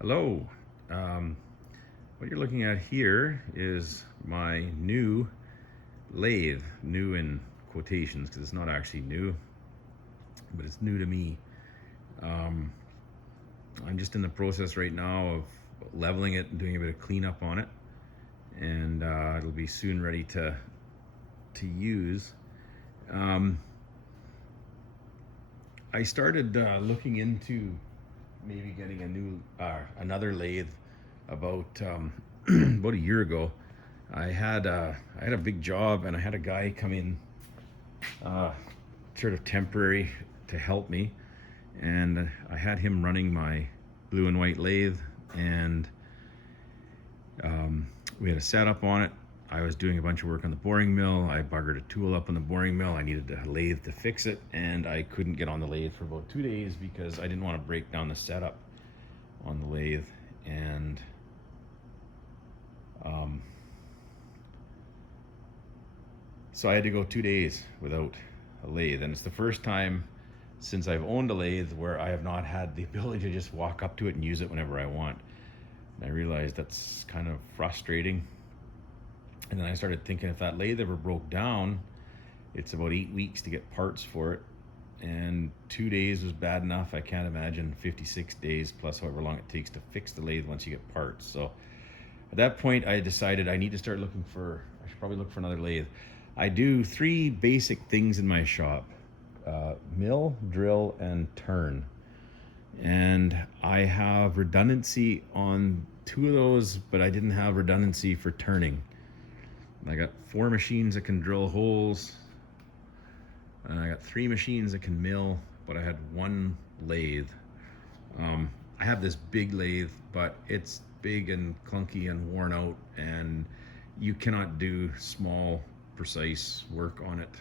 Hello. What you're looking at here is my new lathe, new in quotations because it's not actually new, but it's new to me. Um, I'm just in the process right now of leveling it and doing a bit of cleanup on it, and it'll be soon ready to use. Um, I started looking into maybe getting another lathe about about a year ago. I had a big job and I had a guy come in, uh, sort of temporary to help me, and I had him running my blue and white lathe, and we had a setup on it. I was doing a bunch of work on the boring mill. I buggered a tool up on the boring mill. I needed a lathe to fix it, and I couldn't get on the lathe for about 2 days because I didn't want to break down the setup on the lathe. And um, so I had to go 2 days without a lathe, and it's the first time since I've owned a lathe where I have not had the ability to just walk up to it and use it whenever I want. And I realized that's kind of frustrating. And then I started thinking, if that lathe ever broke down, it's about 8 weeks to get parts for it. And 2 days was bad enough. I can't imagine 56 days plus however long it takes to fix the lathe once you get parts. So at that point, I decided I need to start I should probably look for another lathe. I do 3 basic things in my shop: mill, drill, and turn. And I have redundancy on 2 of those, but I didn't have redundancy for turning. I got 4 machines that can drill holes, and I got 3 machines that can mill, but I had 1 lathe. I have this big lathe, but it's big and clunky and worn out, and you cannot do small, precise work on it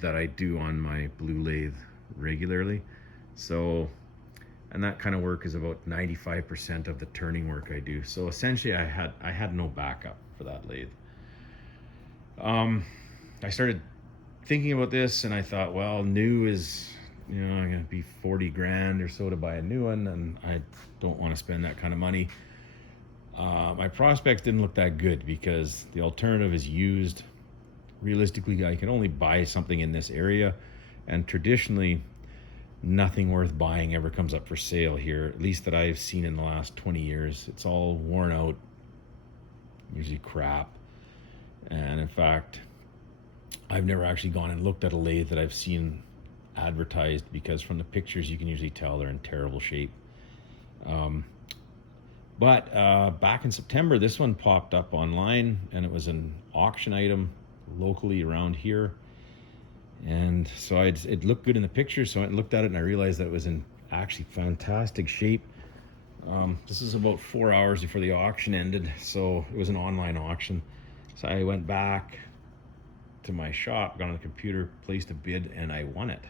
that I do on my blue lathe regularly. So, and that kind of work is about 95% of the turning work I do. So essentially, I had no backup for that lathe. I started thinking about this, and I thought, well, new is, I'm gonna be 40 grand or so to buy a new one, and I don't want to spend that kind of money. My prospects didn't look that good because the alternative is used. Realistically, I can only buy something in this area, and traditionally, nothing worth buying ever comes up for sale here, at least that I've seen in the last 20 years. It's all worn out, usually crap. And in fact, I've never actually gone and looked at a lathe that I've seen advertised, because from the pictures you can usually tell they're in terrible shape. But back in September, this one popped up online, and it was an auction item locally around here. And so it looked good in the picture, so I looked at it and I realized that it was in actually fantastic shape. This is about 4 hours before the auction ended, so it was an online auction. So I went back to my shop, got on the computer, placed a bid, and I won it.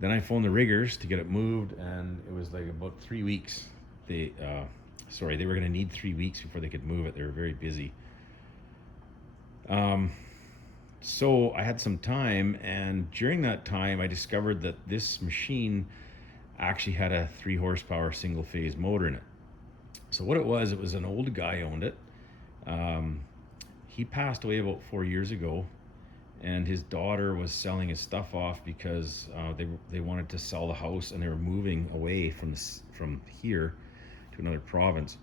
Then I phoned the riggers to get it moved, and it was like about 3 weeks. They were going to need 3 weeks before they could move it. They were very busy. So I had some time, and during that time I discovered that this machine actually had a 3 horsepower single phase motor in it. So what it was an old guy owned it. He passed away about 4 years ago, and his daughter was selling his stuff off because they wanted to sell the house, and they were moving away from here to another province.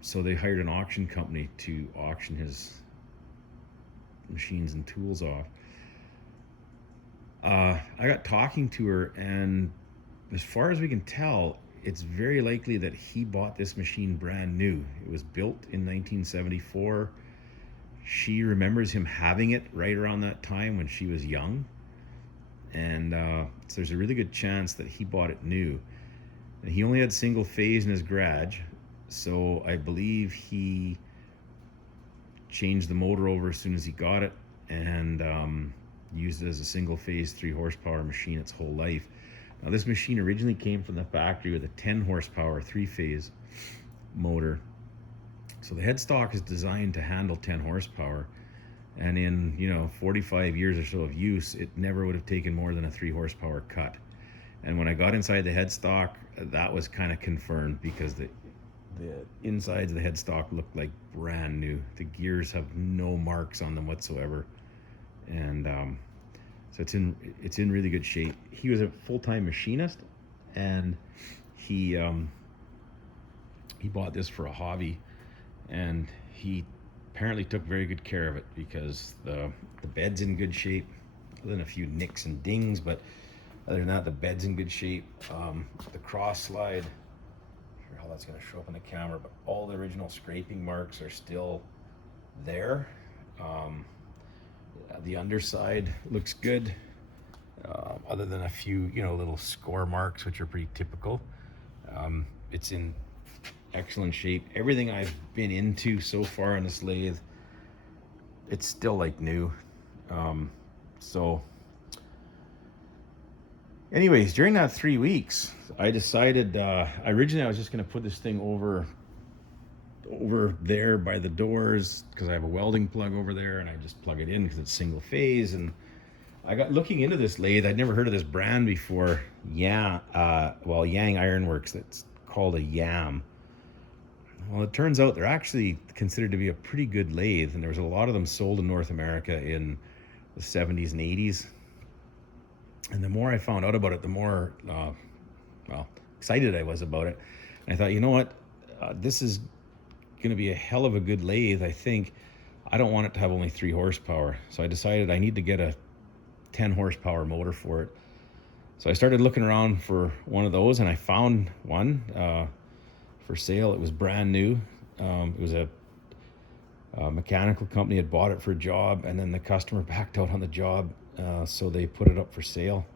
So they hired an auction company to auction his machines and tools off. I got talking to her, and as far as we can tell, it's very likely that he bought this machine brand new. It was built in 1974. She remembers him having it right around that time when she was young, and so there's a really good chance that he bought it new. And he only had single phase in his garage, so I believe he changed the motor over as soon as he got it, and used it as a single phase 3 horsepower machine its whole life. Now, this machine originally came from the factory with a 10 horsepower 3-phase motor. So the headstock is designed to handle 10 horsepower, and in 45 years or so of use, it never would have taken more than a 3 horsepower cut. And when I got inside the headstock, that was kind of confirmed, because the insides of the headstock looked like brand new. The gears have no marks on them whatsoever, and so it's in really good shape. He was a full-time machinist, and he bought this for a hobby, and he apparently took very good care of it, because the bed's in good shape, other than a few nicks and dings, but other than that, the bed's in good shape. The cross slide, not sure how that's going to show up on the camera, but all the original scraping marks are still there. The underside looks good, other than a few, little score marks, which are pretty typical. It's in excellent shape. Everything I've been into so far on this lathe, it's still like new. So anyways, during that 3 weeks, I decided, originally I was just going to put this thing over there by the doors, because I have a welding plug over there, and I just plug it in because it's single phase. And I got looking into this lathe. I'd never heard of this brand before. Yang Ironworks. That's called a YAM. Well, it turns out they're actually considered to be a pretty good lathe, and there was a lot of them sold in North America in the 70s and 80s. And the more I found out about it, the more excited I was about it. And I thought, you know what, this is going to be a hell of a good lathe. I think I don't want it to have only 3 horsepower, so I decided I need to get a 10 horsepower motor for it. So I started looking around for one of those, and I found one for sale. It was brand new. It was a mechanical company had bought it for a job, and then the customer backed out on the job, so they put it up for sale.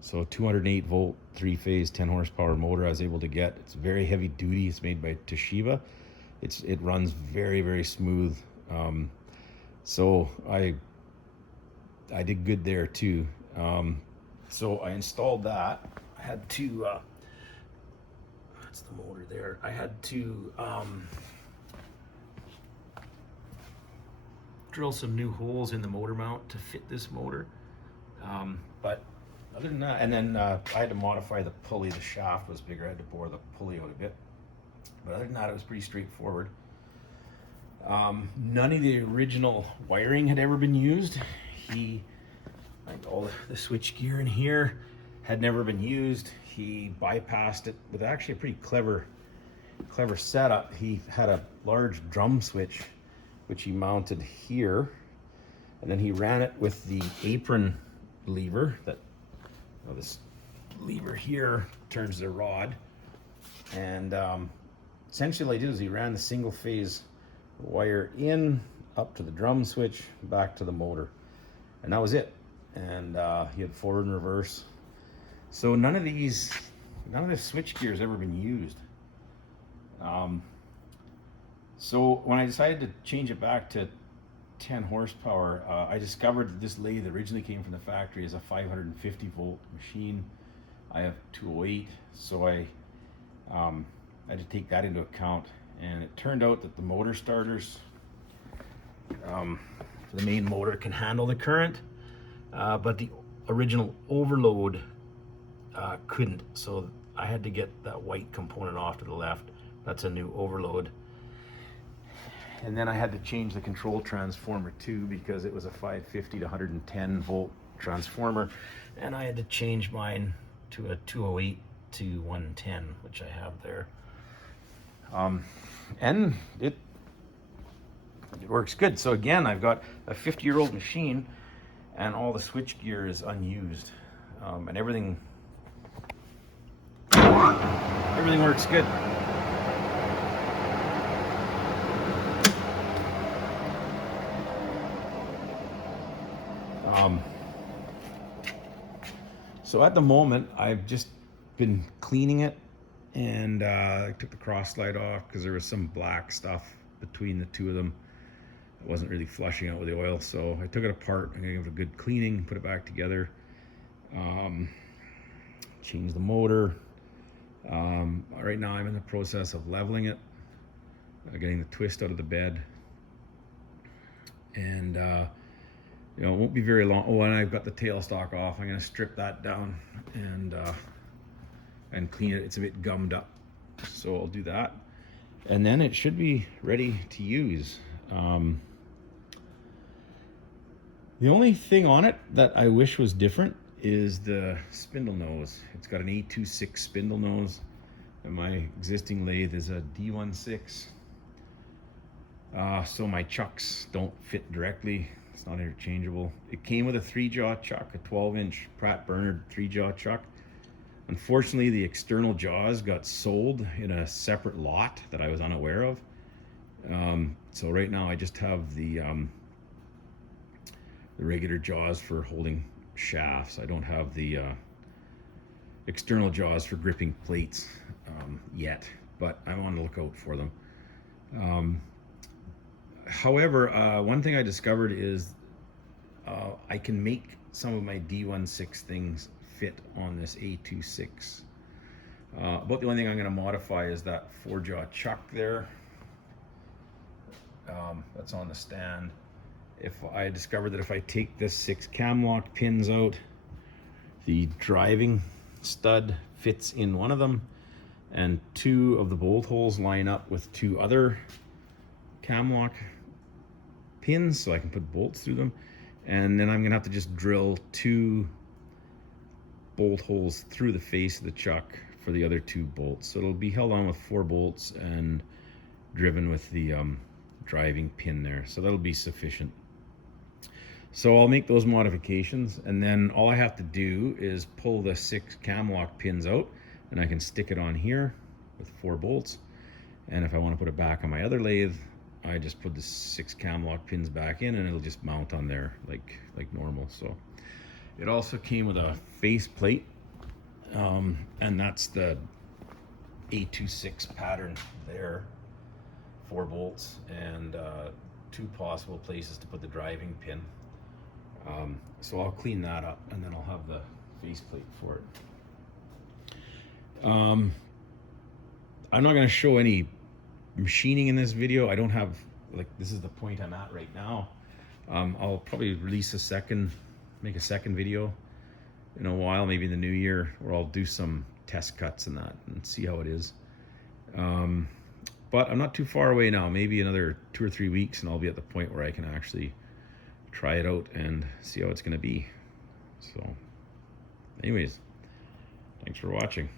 So 208 volt, 3-phase, 10 horsepower motor I was able to get. It's very heavy duty. It's made by Toshiba. It runs very, very smooth. So I did good there too. So I installed that. I had to, that's the motor there. I had to drill some new holes in the motor mount to fit this motor. But other than that, and then I had to modify the pulley. The shaft was bigger. I had to bore the pulley out a bit. But other than that, it was pretty straightforward. None of the original wiring had ever been used. Like all the switch gear in here had never been used. He bypassed it with actually a pretty clever setup. He had a large drum switch, which he mounted here, and then he ran it with the apron lever. This lever here turns the rod, and essentially what he did is he ran the single phase wire in up to the drum switch, back to the motor, and that was it. And he had forward and reverse. So none of this switch gear has ever been used. So when I decided to change it back to 10 horsepower, I discovered that this lathe originally came from the factory as a 550 volt machine. I have 208, so I had to take that into account. And it turned out that the motor starters for the main motor can handle the current, but the original overload couldn't. So I had to get that white component off to the left. That's a new overload. And then I had to change the control transformer too, because it was a 550 to 110 volt transformer, and I had to change mine to a 208 to 110, which I have there. And it works good. So again, I've got a 50-year-old machine, and all the switch gear is unused, and everything works good. So at the moment, I've just been cleaning it, and I took the cross slide off because there was some black stuff between the two of them. It wasn't really flushing out with the oil, so I took it apart. I'm gonna give it a good cleaning, put it back together, change the motor. Right now I'm in the process of leveling it, getting the twist out of the bed, and You know, it won't be very long. Oh, and I've got the tailstock off. I'm gonna strip that down and clean it. It's a bit gummed up, so I'll do that, and then it should be ready to use. The only thing on it that I wish was different is the spindle nose. It's got an A26 spindle nose, and my existing lathe is a D16. So my chucks don't fit directly. It's not interchangeable. It came with a 3-jaw chuck, a 12-inch Pratt Bernard 3-jaw chuck. Unfortunately, the external jaws got sold in a separate lot that I was unaware of. So right now I just have the regular jaws for holding shafts. I don't have the external jaws for gripping plates yet, but I'm on the lookout for them. However, one thing I discovered is I can make some of my D16 things fit on this A26. About the only thing I'm going to modify is that 4-jaw chuck there. That's on the stand. If I discovered that if I take this 6 cam lock pins out, the driving stud fits in one of them, and 2 of the bolt holes line up with 2 other cam lock pins, so I can put bolts through them. And then I'm gonna have to just drill 2 bolt holes through the face of the chuck for the other 2 bolts. So it'll be held on with 4 bolts and driven with the driving pin there. So that'll be sufficient. So I'll make those modifications, and then all I have to do is pull the 6 cam lock pins out, and I can stick it on here with 4 bolts. And if I want to put it back on my other lathe, I just put the 6 cam lock pins back in, and it'll just mount on there like normal. So it also came with a face plate, and that's the A26 pattern there. 4 bolts and 2 possible places to put the driving pin. So I'll clean that up, and then I'll have the face plate for it. I'm not going to show any machining in this video. I don't have, like, this is the point I'm at right now. I'll probably release make a second video in a while, maybe in the new year, where I'll do some test cuts and that and see how it is. But I'm not too far away now, maybe another 2 or 3 weeks, and I'll be at the point where I can actually try it out and see how it's going to be. So anyways, thanks for watching.